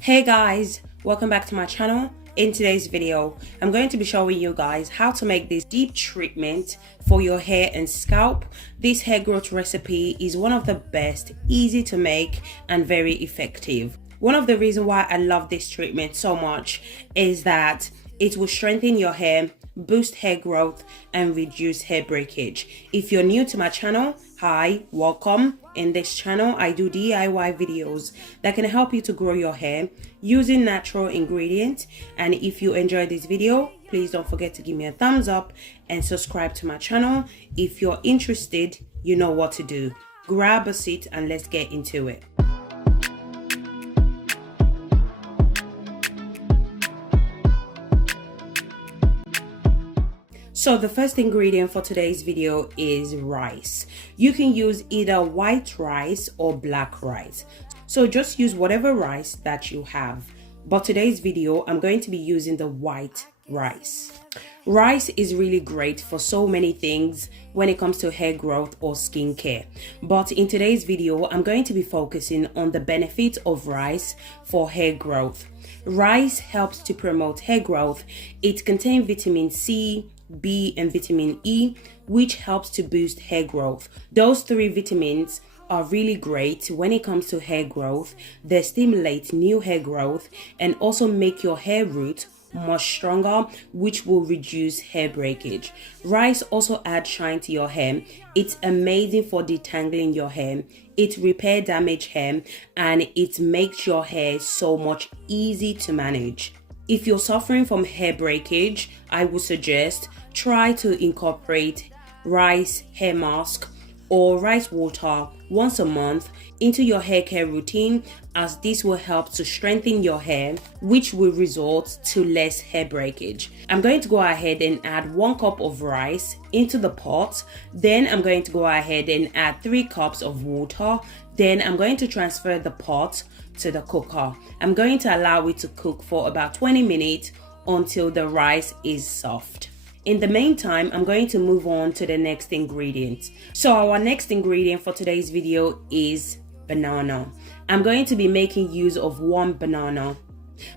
Hey guys, welcome back to my channel. In today's video, I'm going to be showing you guys how to make this deep treatment for your hair and scalp. This hair growth recipe is one of the best, easy to make and very effective. One of the reasons why I love this treatment so much is that it will strengthen your hair, boost hair growth and reduce hair breakage. If you're new to my channel, hi, welcome. In this channel, I do DIY videos that can help you to grow your hair using natural ingredients. And if you enjoyed this video, please don't forget to give me a thumbs up and subscribe to my channel. If you're interested, you know what to do. Grab a seat and let's get into it. So the first ingredient for today's video is rice. You can use either white rice or black rice. So just use whatever rice that you have. But today's video, I'm going to be using the white rice. Rice is really great for so many things when it comes to hair growth or skincare. But in today's video, I'm going to be focusing on the benefits of rice for hair growth. Rice helps to promote hair growth. It contains vitamin C, B and vitamin E, which helps to boost hair growth. Those three vitamins are really great when it comes to hair growth. They stimulate new hair growth and also make your hair root much stronger, which will reduce hair breakage. Rice also adds shine to your hair. It's amazing for detangling your hair. It repairs damaged hair and it makes your hair so much easy to manage. If you're suffering from hair breakage, I would suggest try to incorporate rice hair mask or rice water once a month into your hair care routine, as this will help to strengthen your hair, which will result to less hair breakage. I'm going to go ahead and add 1 cup of rice into the pot. Then I'm going to go ahead and add 3 cups of water. Then I'm going to transfer the pot to the cooker. I'm going to allow it to cook for about 20 minutes until the rice is soft. In the meantime, I'm going to move on to the next ingredient. So our next ingredient for today's video is banana. I'm going to be making use of 1 banana.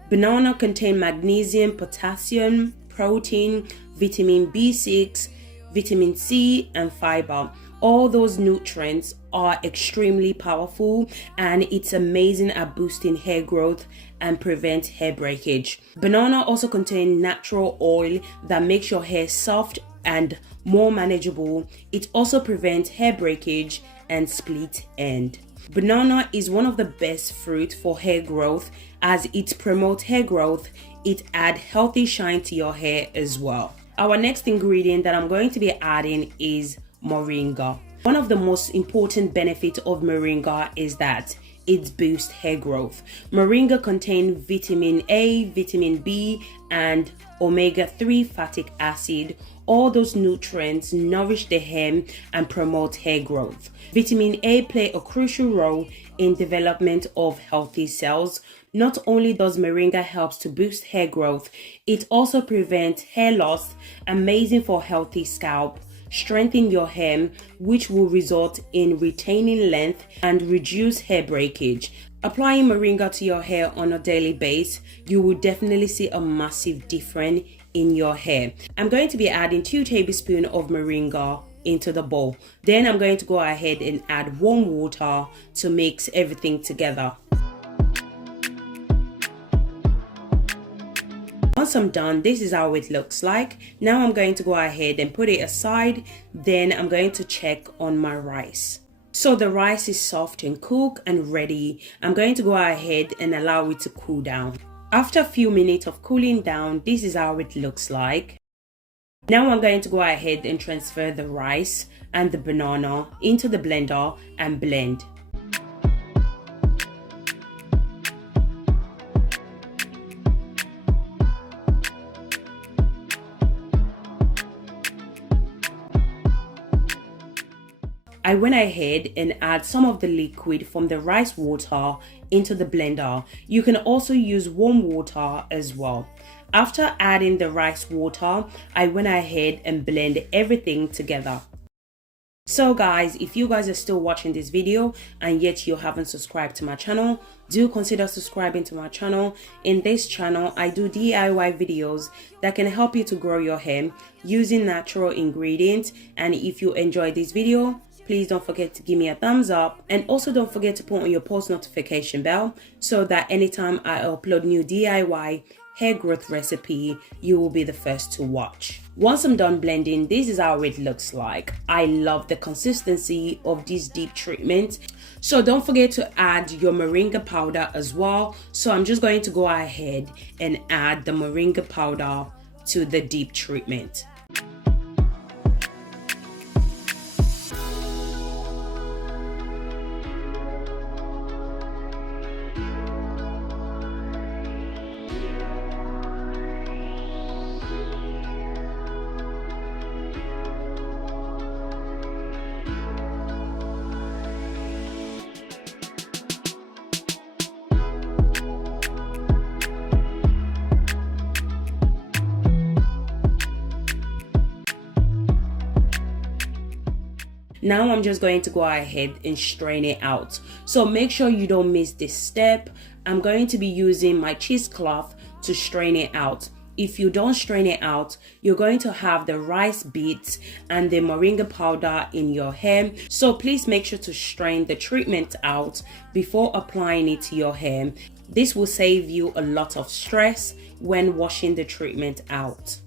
Banana contain magnesium, potassium, protein, vitamin B6, vitamin C and fiber. All those nutrients are extremely powerful and it's amazing at boosting hair growth and prevent hair breakage. Banana also contains natural oil that makes your hair soft and more manageable. It also prevents hair breakage and split end. Banana is one of the best fruit for hair growth, as it promotes hair growth. It adds healthy shine to your hair as well. Our next ingredient that I'm going to be adding is moringa. One of the most important benefits of moringa is that it boosts hair growth. Moringa contains vitamin A, vitamin B, and omega-3 fatty acid. All those nutrients nourish the hair and promote hair growth. Vitamin A plays a crucial role in development of healthy cells. Not only does moringa help to boost hair growth, it also prevents hair loss, amazing for healthy scalp, strengthen your hair, which will result in retaining length and reduce hair breakage. Applying moringa to your hair on a daily basis, you will definitely see a massive difference in your hair. I'm going to be adding 2 tablespoons of moringa into the bowl. Then I'm going to go ahead and add warm water to mix everything together. Once I'm done, this is how it looks like. Now I'm going to go ahead and put it aside. Then I'm going to check on my rice. So the rice is soft and cooked and ready. I'm going to go ahead and allow it to cool down. After a few minutes of cooling down, this is how it looks like. Now I'm going to go ahead and transfer the rice and the banana into the blender and blend. I went ahead and add some of the liquid from the rice water into the blender. You can also use warm water as well. After adding the rice water, I went ahead and blend everything together. So guys, if you guys are still watching this video and yet you haven't subscribed to my channel, do consider subscribing to my channel. In this channel, I do DIY videos that can help you to grow your hair using natural ingredients. And if you enjoy this video, please don't forget to give me a thumbs up, and also don't forget to put on your post notification bell so that anytime I upload new DIY hair growth recipe, you will be the first to watch. Once I'm done blending, this is how it looks like. I love the consistency of this deep treatment. So don't forget to add your moringa powder as well. So I'm just going to go ahead and add the moringa powder to the deep treatment. Now I'm just going to go ahead and strain it out. So make sure you don't miss this step. I'm going to be using my cheesecloth to strain it out. If you don't strain it out, you're going to have the rice bits and the moringa powder in your hair. So please make sure to strain the treatment out before applying it to your hair. This will save you a lot of stress when washing the treatment out.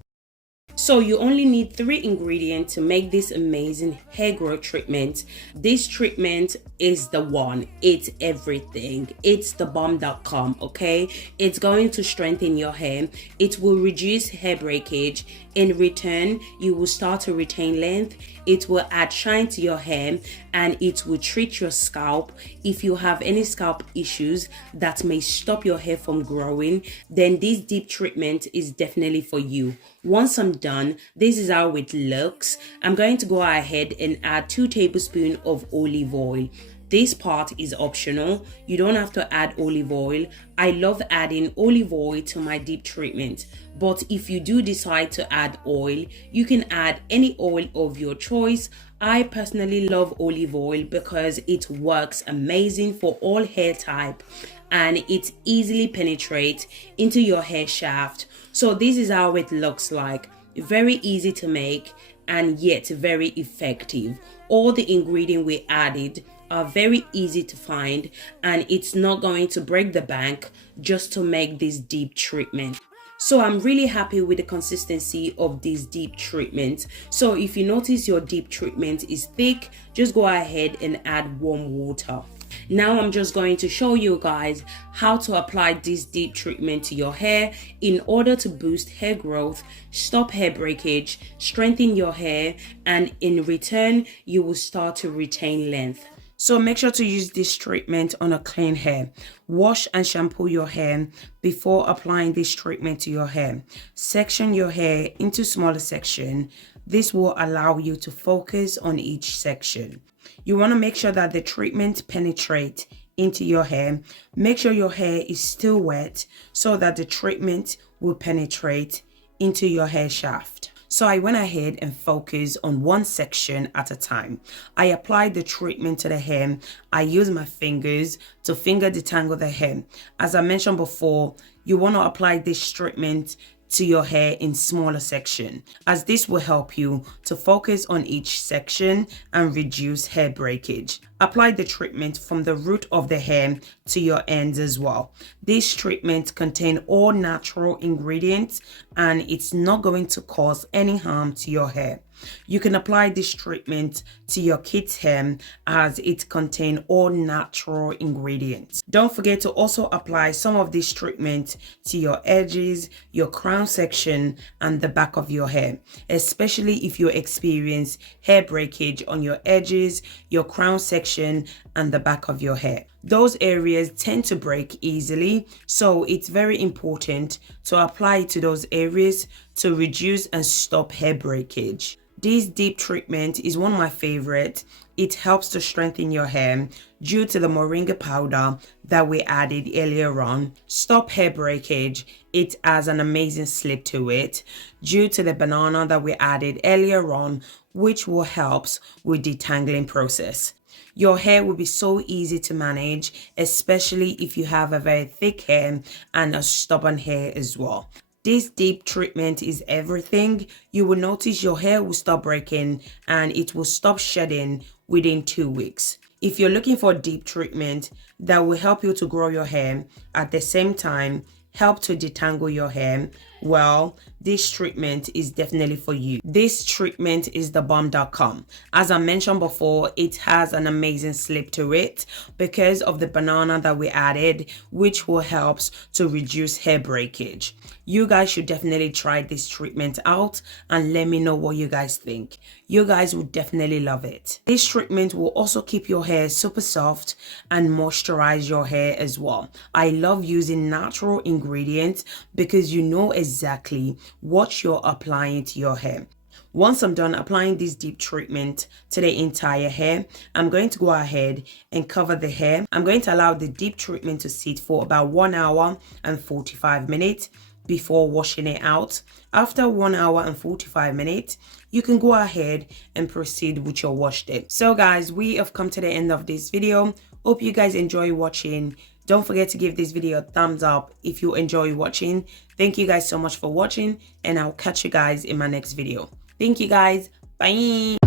So you only need 3 ingredients to make this amazing hair growth treatment. This treatment is the one. It's everything. It's the bomb.com, okay? It's going to strengthen your hair. It will reduce hair breakage. In return, you will start to retain length. It will add shine to your hair, and it will treat your scalp. If you have any scalp issues that may stop your hair from growing, then this deep treatment is definitely for you. Once I'm done, this is how it looks. I'm going to go ahead and add 2 tablespoons of olive oil. This part is optional. You don't have to add olive oil. I love adding olive oil to my deep treatment. But if you do decide to add oil, you can add any oil of your choice. I personally love olive oil because it works amazing for all hair type and it easily penetrates into your hair shaft. So this is how it looks like. Very easy to make and yet very effective. All the ingredients we added are very easy to find, and it's not going to break the bank just to make this deep treatment. So I'm really happy with the consistency of this deep treatment. So if you notice your deep treatment is thick, just go ahead and add warm water. Now I'm just going to show you guys how to apply this deep treatment to your hair in order to boost hair growth, stop hair breakage, strengthen your hair, and in return, you will start to retain length. So make sure to use this treatment on a clean hair. Wash and shampoo your hair before applying this treatment to your hair. Section your hair into smaller sections. This will allow you to focus on each section. You want to make sure that the treatment penetrates into your hair. Make sure your hair is still wet so that the treatment will penetrate into your hair shaft. So I went ahead and focused on one section at a time. I applied the treatment to the hair. I used my fingers to finger detangle the hair. As I mentioned before, you want to apply this treatment to your hair in smaller section, as this will help you to focus on each section and reduce hair breakage. Apply the treatment from the root of the hair to your ends as well. This treatment contains all natural ingredients and it's not going to cause any harm to your hair. You can apply this treatment to your kids' hair as it contains all natural ingredients. Don't forget to also apply some of this treatment to your edges, your crown section, and the back of your hair, especially if you experience hair breakage on your edges, your crown section, and the back of your hair. Those areas tend to break easily, so it's very important to apply it to those areas to reduce and stop hair breakage. This deep treatment is one of my favorite. It helps to strengthen your hair due to the moringa powder that we added earlier on. Stop hair breakage. It has an amazing slip to it. Due to the banana that we added earlier on, which will help with the detangling process. Your hair will be so easy to manage, especially if you have a very thick hair and a stubborn hair as well. This deep treatment is everything. You will notice your hair will stop breaking and it will stop shedding within 2 weeks. If you're looking for deep treatment that will help you to grow your hair at the same time, help to detangle your hair, well, this treatment is definitely for you. This treatment is the bomb.com. As I mentioned before, it has an amazing slip to it because of the banana that we added, which will help to reduce hair breakage. You guys should definitely try this treatment out and let me know what you guys think. You guys will definitely love it. This treatment will also keep your hair super soft and moisturize your hair as well. I love using natural ingredients because you know exactly what you're applying to your hair. Once I'm done applying this deep treatment to the entire hair, I'm going to go ahead and cover the hair. I'm going to allow the deep treatment to sit for about 1 hour and 45 minutes before washing it out. After 1 hour and 45 minutes, you can go ahead and proceed with your wash day. So guys, we have come to the end of this video. Hope you guys enjoy watching. Don't forget to give this video a thumbs up if you enjoy watching. Thank you guys so much for watching, and I'll catch you guys in my next video. Thank you guys. Bye.